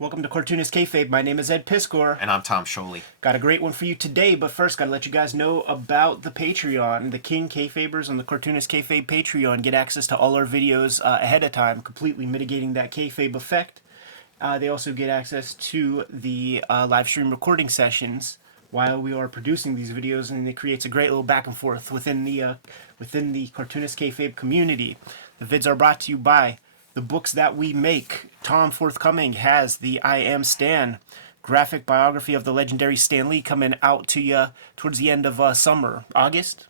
Welcome to Cartoonist Kayfabe. My name is Ed Piskor. And I'm Tom Scholey. Got a great one for you today, but first gotta let you guys know about the Patreon. The King Kayfabers on the Cartoonist Kayfabe Patreon get access to all our videos ahead of time, completely mitigating that kayfabe effect. They also get access to the live stream recording sessions while we are producing these videos, and it creates a great little back and forth within the Cartoonist Kayfabe community. The vids are brought to you by the books that we make. Tom forthcoming has the I Am Stan graphic biography of the legendary Stan Lee coming out to you towards the end of summer. August,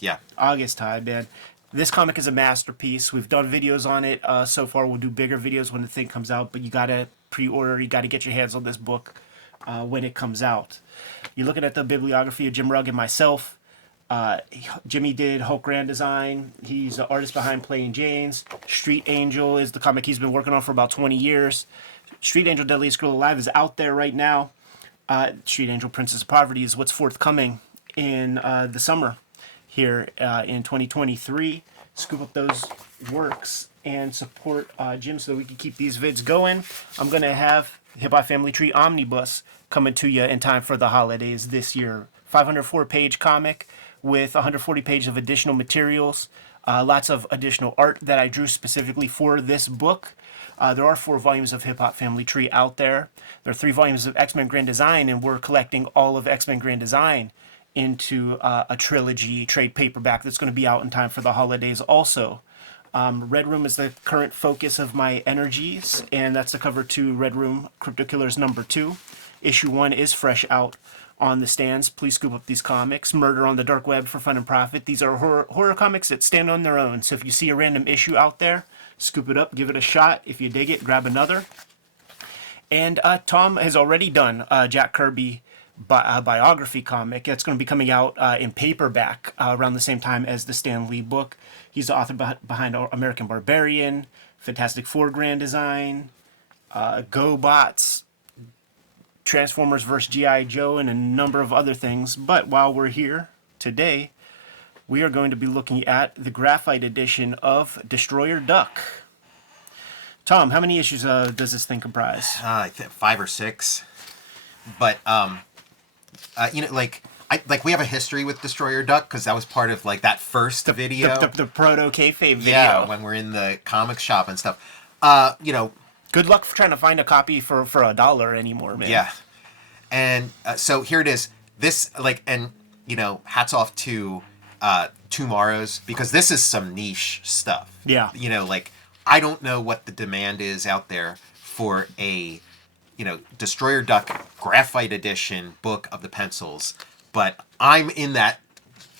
yeah. August time, man. This comic is a masterpiece. We've done videos on it so far. We'll do bigger videos when the thing comes out, but you gotta pre-order. You gotta get your hands on this book when it comes out. You're looking at the bibliography of Jim Rugg and myself. Jimmy did Hulk Grand design. He's the artist behind Playing Janes. Street Angel is the comic he's been working on for about 20 years. Street Angel Deadliest Girl Alive is out there right now. Street Angel Princess of Poverty is what's forthcoming in the summer here in 2023. Scoop up those works and support Jim so that we can keep these vids going. I'm going to have Hip Hop Family Tree Omnibus coming to you in time for the holidays this year. 504-page comic with 140 pages of additional materials, lots of additional art that I drew specifically for this book. There are 4 volumes of Hip Hop Family Tree out there. There are 3 volumes of X-Men Grand Design, and we're collecting all of X-Men Grand Design into a trilogy trade paperback that's going to be out in time for the holidays also. Red Room is the current focus of my energies, and that's the cover to Red Room Crypto Killers #2. Issue 1 is fresh out on the stands. Please scoop up these comics. Murder on the Dark Web for Fun and Profit. These are horror comics that stand on their own. So if you see a random issue out there, scoop it up, give it a shot. If you dig it, grab another. And Tom has already done Jack Kirby biography comic. That's going to be coming out in paperback around the same time as the Stan Lee book. He's the author behind American Barbarian, Fantastic Four Grand Design, GoBots, Transformers vs. G.I. Joe, and a number of other things. But while we're here today, we are going to be looking at the Graphite edition of Destroyer Duck. Tom, how many issues does this thing comprise? I think 5 or 6. But we have a history with Destroyer Duck because that was part of like that first video, the proto kayfabe video. Yeah, when we're in the comic shop and stuff. Good luck for trying to find a copy for $1 anymore, man. Yeah. And so here it is. This, hats off to Tomorrow's, because this is some niche stuff. Yeah. I don't know what the demand is out there for a, Destroyer Duck Graphite edition book of the pencils, but I'm in that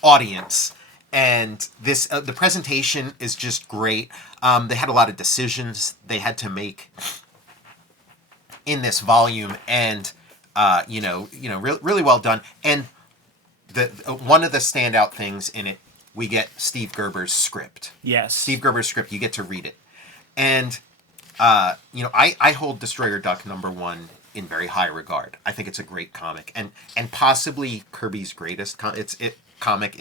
audience. And this, the presentation is just great. They had a lot of decisions they had to make in this volume, and really well done. And the one of the standout things in it, we get Steve Gerber's script. Yes, Steve Gerber's script. You get to read it, and I hold Destroyer Duck #1 in very high regard. I think it's a great comic, and possibly Kirby's greatest comic.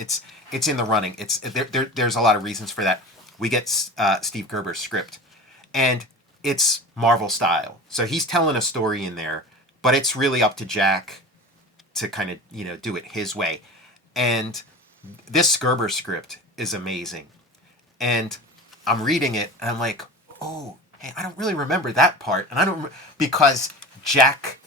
It's in the running. There's a lot of reasons for that. We get Steve Gerber's script, and it's Marvel style. So he's telling a story in there, but it's really up to Jack to kind of do it his way. And this Gerber script is amazing. And I'm reading it, and I'm like, oh, hey, I don't really remember that part, and because Jack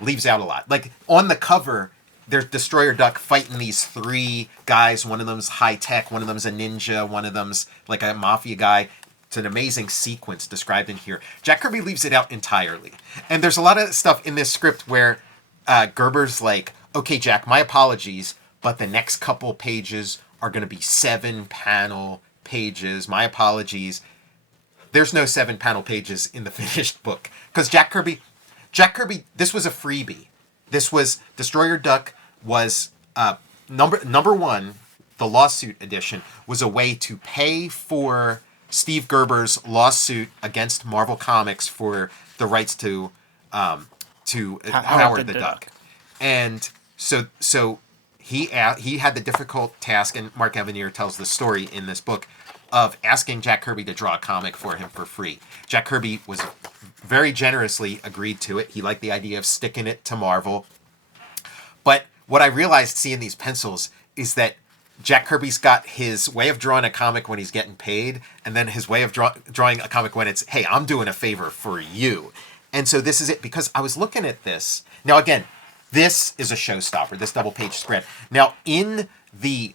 leaves out a lot. Like on the cover, there's Destroyer Duck fighting these 3 guys. One of them's high tech, one of them's a ninja, one of them's like a mafia guy. It's an amazing sequence described in here. Jack Kirby leaves it out entirely. And there's a lot of stuff in this script where Gerber's like, okay, Jack, my apologies, but the next couple pages are going to be 7-panel pages. My apologies. There's no 7-panel pages in the finished book. Because Jack Kirby, this was a freebie. This was Destroyer Duck was number 1. The lawsuit edition was a way to pay for Steve Gerber's lawsuit against Marvel Comics for the rights to Howard the Duck. And so he had the difficult task, and Mark Evanier tells the story in this book, of asking Jack Kirby to draw a comic for him for free. Jack Kirby was very generously agreed to it. He liked the idea of sticking it to Marvel. But what I realized seeing these pencils is that Jack Kirby's got his way of drawing a comic when he's getting paid, and then his way of drawing a comic when it's, hey, I'm doing a favor for you. And so this is it, because I was looking at this. Now, again, this is a showstopper, this double-page spread. Now, in the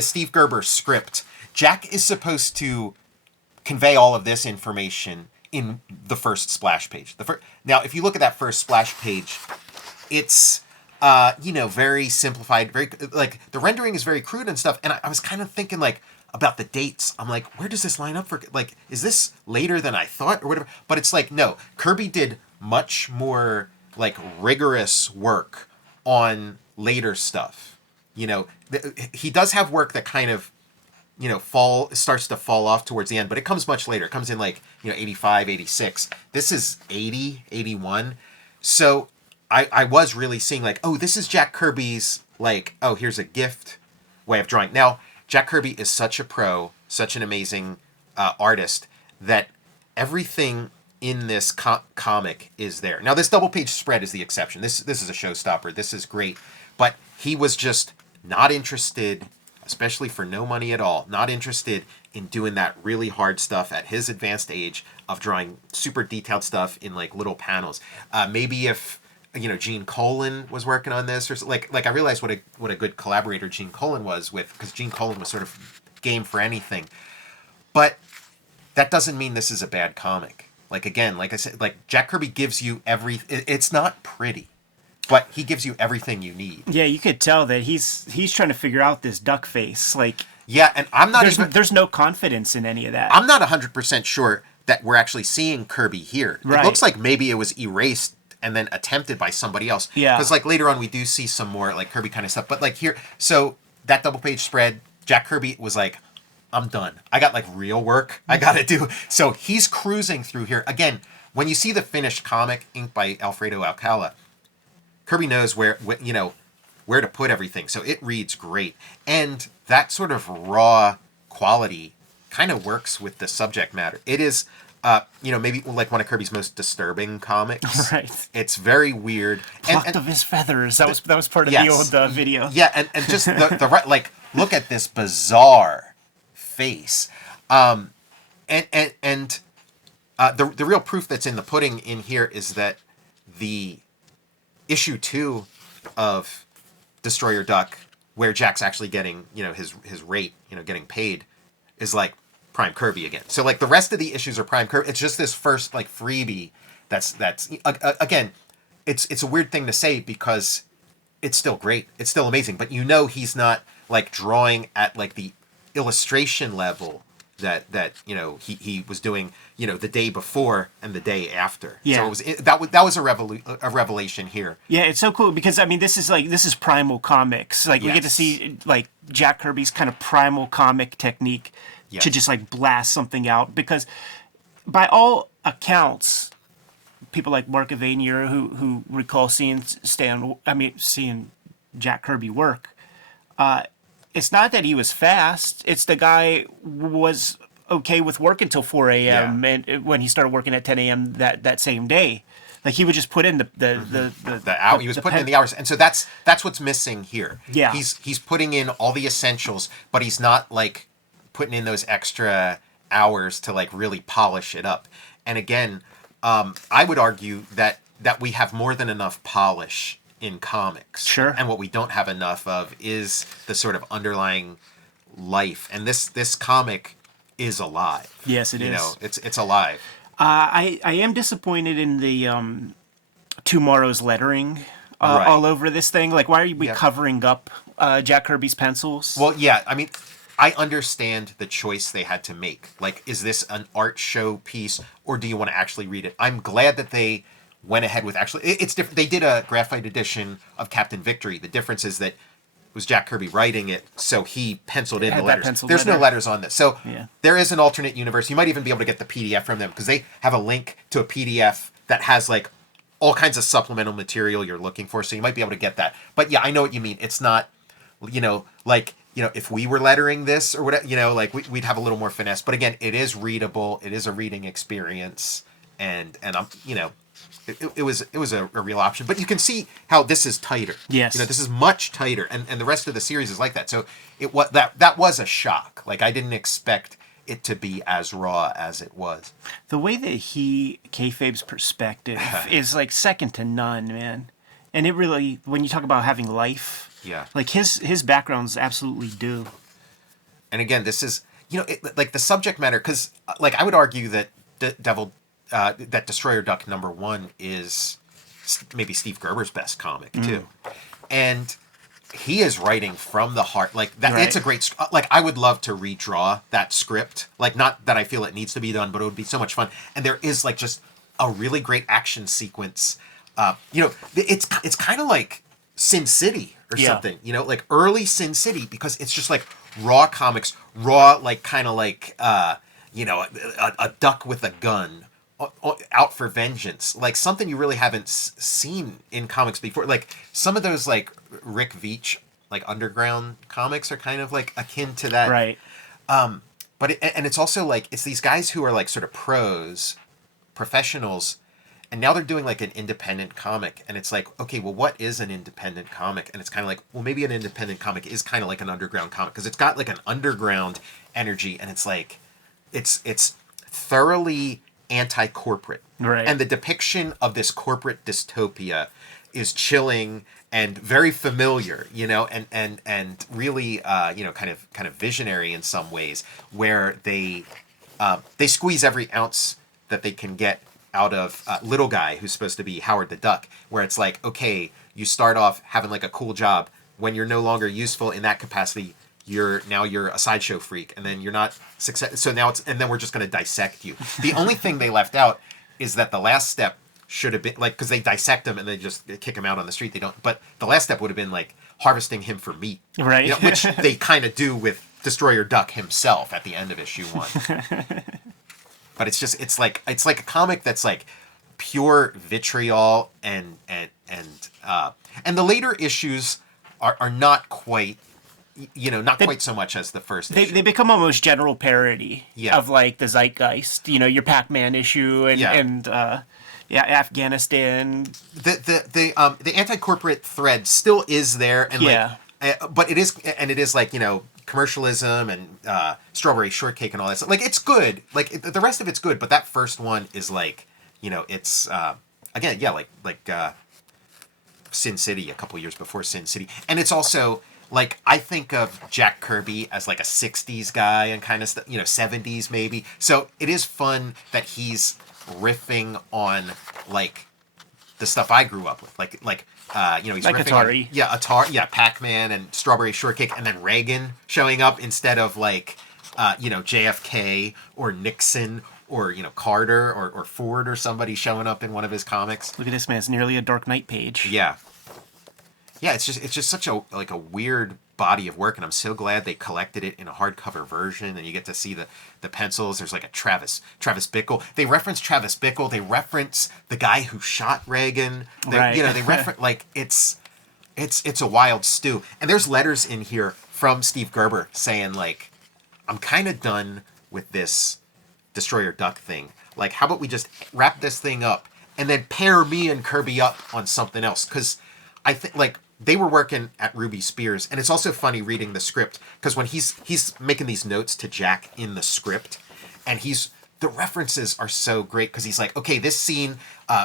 Steve Gerber script, Jack is supposed to convey all of this information in the first splash page. Now, if you look at that first splash page, it's very simplified, very like the rendering is very crude and stuff. And I was kind of thinking like about the dates. I'm like, where does this line up for? Like, is this later than I thought or whatever? But it's like, no, Kirby did much more like rigorous work on later stuff. He does have work that kind of starts to fall off towards the end, but it comes much later. It comes in like 85, 86. This is 80, 81. So I was really seeing like, oh, this is Jack Kirby's like, oh, here's a gift way of drawing. Now, Jack Kirby is such a pro, such an amazing artist that everything in this comic is there. Now, this double page spread is the exception. This is a showstopper. This is great. But he was just not interested, especially for no money at all, not interested in doing that really hard stuff at his advanced age of drawing super detailed stuff in like little panels. Maybe if Gene Colan was working on this, or like I realized what a good collaborator Gene Colan was with, because Gene Colan was sort of game for anything. But that doesn't mean this is a bad comic. Like, again, like I said, like Jack Kirby gives you it's not pretty, but he gives you everything you need. Yeah, you could tell that he's trying to figure out this duck face. Like, yeah, and I'm not there's no confidence in any of that. I'm not 100% sure that we're actually seeing Kirby here. Right. It looks like maybe it was erased and then attempted by somebody else. Yeah. Because like later on we do see some more like Kirby kind of stuff. But like here, so that double page spread, Jack Kirby was like, I'm done. I got like real work I got to do. So he's cruising through here. Again, when you see the finished comic inked by Alfredo Alcala, Kirby knows where to put everything. So it reads great. And that sort of raw quality kind of works with the subject matter. It is maybe like one of Kirby's most disturbing comics. Right. It's very weird. Plucked of his feathers. That was part of the old video. Yeah, and just the like, look at this bizarre face. The real proof that's in the pudding in here is that the issue 2 of Destroyer Duck, where Jack's actually getting his rate, getting paid, is like Prime Kirby again. So like the rest of the issues are Prime Kirby. It's just this first like freebie that's again, it's a weird thing to say because it's still great. It's still amazing, but he's not like drawing at like the illustration level that he was doing the day before and the day after. Yeah. So that was a revelation here. Yeah, it's so cool because I mean this is primal comics. Like we get to see like Jack Kirby's kind of primal comic technique. Yes. To just like blast something out, because by all accounts, people like Mark Evanier who recall seeing Jack Kirby work, it's not that he was fast. It's the guy was okay with working until 4 a.m. and when he started working at 10 a.m. that same day. Like he would just put in the hour. He was putting in the hours, and so that's what's missing here. Yeah, he's putting in all the essentials, but he's not like putting in those extra hours to like really polish it up. And again, I would argue that we have more than enough polish in comics. Sure. And what we don't have enough of is the sort of underlying life. And this comic is alive. Yes, it is. It's alive. I am disappointed in the Tomorrow's lettering right. all over this thing. Like, why are we covering up Jack Kirby's pencils? Well, yeah, I mean, I understand the choice they had to make. Like, is this an art show piece, or do you want to actually read it? I'm glad that they went ahead with actually... It's different. They did a graphite edition of Captain Victory. The difference is that it was Jack Kirby writing it, so he penciled in the letters. There's no letters on this. So there is an alternate universe. You might even be able to get the PDF from them, because they have a link to a PDF that has, like, all kinds of supplemental material you're looking for, so you might be able to get that. But yeah, I know what you mean. It's not, like... you know, if we were lettering this or whatever, you know, like we'd have a little more finesse. But again, it is readable. It is a reading experience, and I'm, you know, it was a real option. But you can see how this is tighter. Yes. You know, this is much tighter, and the rest of the series is like that. So that was a shock. Like I didn't expect it to be as raw as it was. The way that Kayfabe's perspective is like second to none, man. And it really, when you talk about having life, Yeah. like his backgrounds absolutely do. And again, this is, you know, like the subject matter, because like I would argue that that Destroyer Duck #1 is maybe Steve Gerber's best comic too, and he is writing from the heart. Like that, Right. it's a great. Like I would love to redraw that script. Like not that I feel it needs to be done, but it would be so much fun. And there is like just a really great action sequence. You know, it's kind of like Sin City or Yeah. something. You know, like early Sin City, because it's just like raw comics, raw like kind of like you know, a duck with a gun out for vengeance, like something you really haven't seen in comics before. Like some of those like Rick Veitch like underground comics are kind of like akin to that, Right. but and it's also like it's these guys who are like sort of professionals, and now they're doing like an independent comic, and it's like, okay, well, what is an independent comic? And it's kind of like, well, maybe an independent comic is kind of like an underground comic, because it's got like an underground energy, and it's like it's thoroughly anti-corporate, Right. and the depiction of this corporate dystopia is chilling and very familiar, you know, and really you know, kind of visionary in some ways, where they squeeze every ounce that they can get out of little guy who's supposed to be Howard the Duck, where it's like, okay, you start off having like a cool job. When you're no longer useful in that capacity, you're a sideshow freak, and then you're not success. So now and then we're just going to dissect you. The only thing they left out is that the last step should have been like, because they dissect him and they just kick him out on the street. They don't. But the last step would have been like harvesting him for meat, Right. You know, which they kind of do with Destroyer Duck himself at the end of issue 1. But it's like a comic that's like pure vitriol, and the later issues are not quite, you know, not quite so much as the first issue. They become almost general parody Yeah. of like the zeitgeist, you know, your Pac-Man issue and Afghanistan. The anti-corporate thread still is there, and Yeah. but it is like, you know, commercialism and strawberry shortcake and all that stuff. Like it's good. Like the rest of it's good, but that first one is like, you know, it's again, yeah, like Sin City a couple years before Sin City, and it's also like I think of Jack Kirby as like a '60s guy and kind of stuff, you know, '70s maybe. So it is fun that he's riffing on like the stuff I grew up with, like you know, he's Like riffing Atari. on Atari, Pac-Man and Strawberry Shortcake, and then Reagan showing up instead of like you know, JFK or Nixon or, you know, Carter or Ford or somebody showing up in one of his comics. Look at this, man. It's nearly a Dark Knight page. Yeah. Yeah, it's just such a like a weird body of work, and I'm so glad they collected it in a hardcover version, and you get to see the pencils. There's like a Travis Bickle. They reference Travis Bickle. They reference the guy who shot Reagan. Right. You know, they reference like it's a wild stew. And there's letters in here from Steve Gerber saying like, I'm kind of done with this Destroyer Duck thing. Like, how about we just wrap this thing up and then pair me and Kirby up on something else? Because I think like they were working at Ruby Spears, and it's also funny reading the script, because when he's making these notes to Jack in the script, and the references are so great, because he's like, okay, this scene,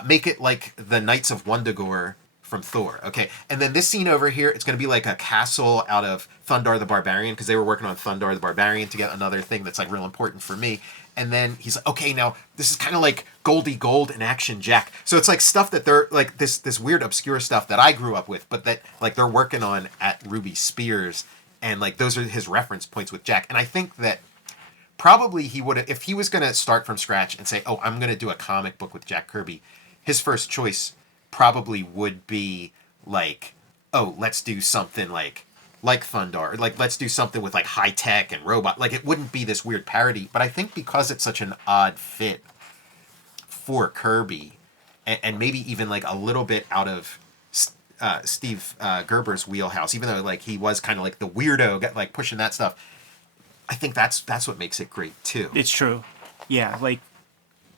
make it like the Knights of Wundagore from Thor, okay, and then this scene over here, it's going to be like a castle out of Thundar the Barbarian, because they were working on Thundar the Barbarian to get another thing that's like real important for me. And then he's like, okay, now this is kind of like Goldie Gold and Action Jack. So it's like stuff that they're like this weird obscure stuff that I grew up with, but that like they're working on at Ruby Spears, and like those are his reference points with Jack. And I think that probably he would have, if he was going to start from scratch and say, oh, I'm going to do a comic book with Jack Kirby, his first choice probably would be like, oh, let's do something like Thundar, like let's do something with like high tech and robot. Like it wouldn't be this weird parody, but I think because it's such an odd fit for Kirby, and maybe even like a little bit out of Gerber's wheelhouse, even though like he was kind of like the weirdo, like pushing that stuff. I think that's what makes it great too. It's true. Yeah, like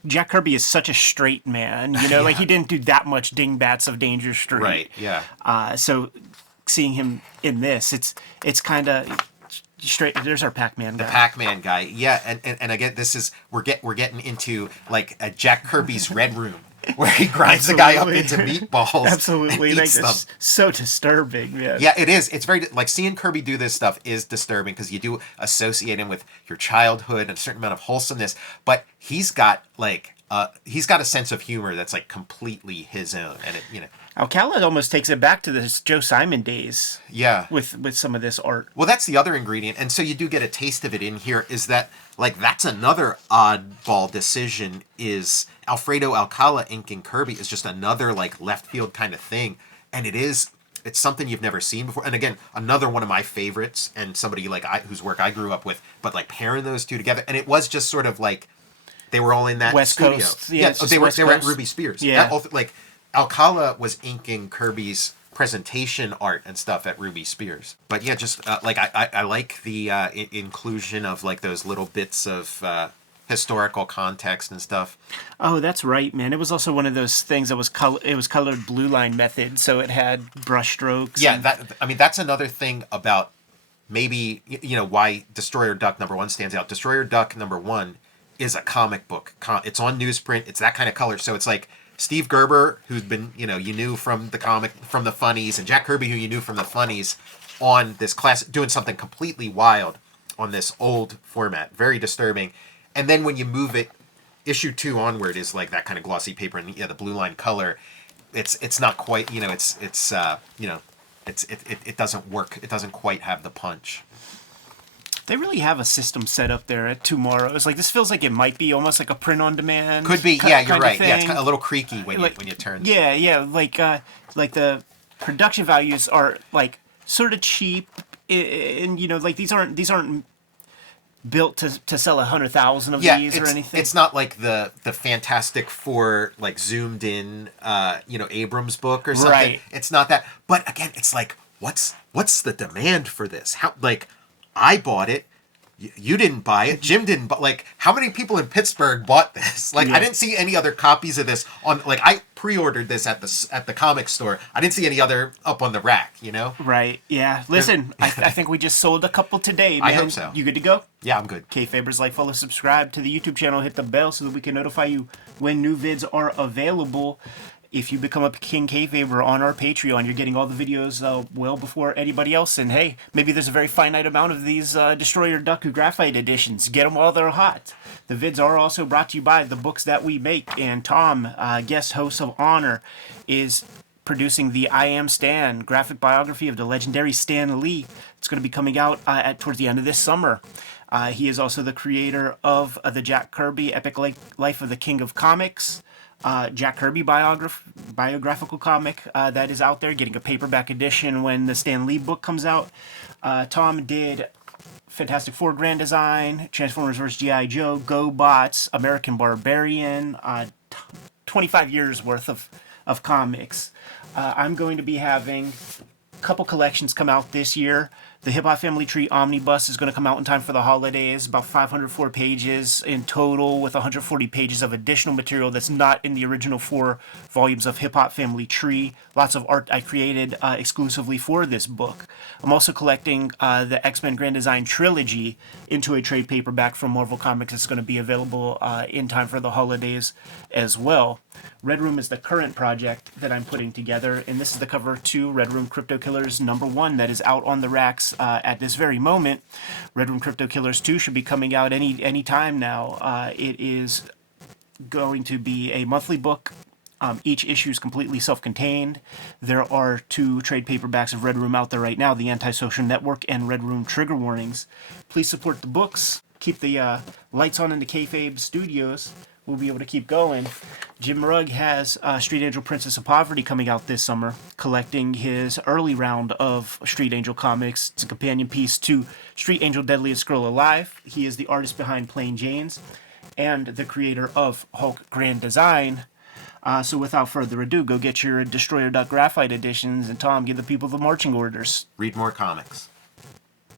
Jack Kirby is such a straight man. You know, like he didn't do that much dingbats of Danger Street. Right. Yeah. So seeing him in this, it's kind of straight. There's our Pac-Man guy. The Pac-Man guy. Yeah, and again, this is we're getting into like a Jack Kirby's Red Room, where he grinds the guy up into meatballs. Absolutely, and like eats them. it's so disturbing, man. Yeah, it is. It's very like seeing Kirby do this stuff is disturbing because you do associate him with your childhood and a certain amount of wholesomeness, but he's got a sense of humor that's like completely his own, and it, you know. Alcala almost takes it back to the Joe Simon days. Yeah. With some of this art. Well, that's the other ingredient, and so you do get a taste of it in here. Is that like that's another oddball decision? Is Alfredo Alcala inking Kirby is just another like left field kind of thing, and it's something you've never seen before. And again, another one of my favorites, and somebody like whose work I grew up with. But like pairing those two together, and it was just sort of like they were all in that West studio. Coast. Yeah, they were at Ruby Spears. Yeah, like Alcala was inking Kirby's presentation art and stuff at Ruby Spears. But yeah, just like I like the inclusion of like those little bits of historical context and stuff. Oh, that's right, man. It was also one of those things that was it was colored blue line method, so it had brush strokes. Yeah, that's another thing about maybe why Destroyer Duck #1 stands out. Destroyer Duck #1 is a comic book. It's on newsprint. It's that kind of color. So it's like Steve Gerber, who's been, you knew from the comic, from the funnies, and Jack Kirby, who you knew from the funnies, on this class, doing something completely wild on this old format. Very disturbing. And then when you move it, issue 2 onward is like that kind of glossy paper and the blue line color. It's not quite, it doesn't work. It doesn't quite have the punch. They really have a system set up there at Tomorrow. It's like this feels like it might be almost like a print on demand. Could be, yeah, you're right. Yeah, it's kind of a little creaky when you turn. Yeah, like the production values are like sort of cheap, and like these aren't built to sell 100,000 of these or anything. It's not like the Fantastic Four like zoomed in, Abrams book or something. Right. It's not that. But again, it's like what's the demand for this? How like. I bought it. You didn't buy it. Jim didn't. But like, how many people in Pittsburgh bought this? Like, I didn't see any other copies of this on. Like, I pre-ordered this at the comic store. I didn't see any other up on the rack. Right. Yeah. Listen, I think we just sold a couple today, man. I hope so. You good to go? Yeah, I'm good. Kayfabers, like, follow, subscribe to the YouTube channel, hit the bell so that we can notify you when new vids are available. If you become a King Kayfaber on our Patreon, you're getting all the videos well before anybody else. And hey, maybe there's a very finite amount of these Destroyer Duck Graphite editions. Get them while they're hot. The vids are also brought to you by the books that we make. And Tom, guest host of honor, is producing the I Am Stan graphic biography of the legendary Stan Lee. It's going to be coming out towards the end of this summer. He is also the creator of the Jack Kirby Epic Life of the King of Comics. Jack Kirby biographical comic that is out there, getting a paperback edition when the Stan Lee book comes out. Tom did Fantastic Four Grand Design, Transformers vs. G.I. Joe, GoBots, American Barbarian, 25 years worth of comics. I'm going to be having a couple collections come out this year. The Hip Hop Family Tree Omnibus is going to come out in time for the holidays, about 504 pages in total, with 140 pages of additional material that's not in the original 4 volumes of Hip Hop Family Tree. Lots of art I created exclusively for this book. I'm also collecting the X-Men Grand Design Trilogy into a trade paperback from Marvel Comics. It's going to be available in time for the holidays as well. Red Room is the current project that I'm putting together, and this is the cover to Red Room Crypto Killers #1 that is out on the racks at this very moment. Red Room Crypto Killers 2 should be coming out any time now. It is going to be a monthly book. Each issue is completely self-contained. There are 2 trade paperbacks of Red Room out there right now, The Antisocial Network and Red Room Trigger Warnings. Please support the books. Keep the lights on in the Kayfabe studios. We'll be able to keep going. Jim Rugg has Street Angel Princess of Poverty coming out this summer, collecting his early round of Street Angel comics. It's a companion piece to Street Angel Deadliest Girl Alive. He is the artist behind Plain Janes and the creator of Hulk Grand Design. So without further ado, go get your Destroyer Duck Graphite editions, and Tom, give the people the marching orders. Read more comics.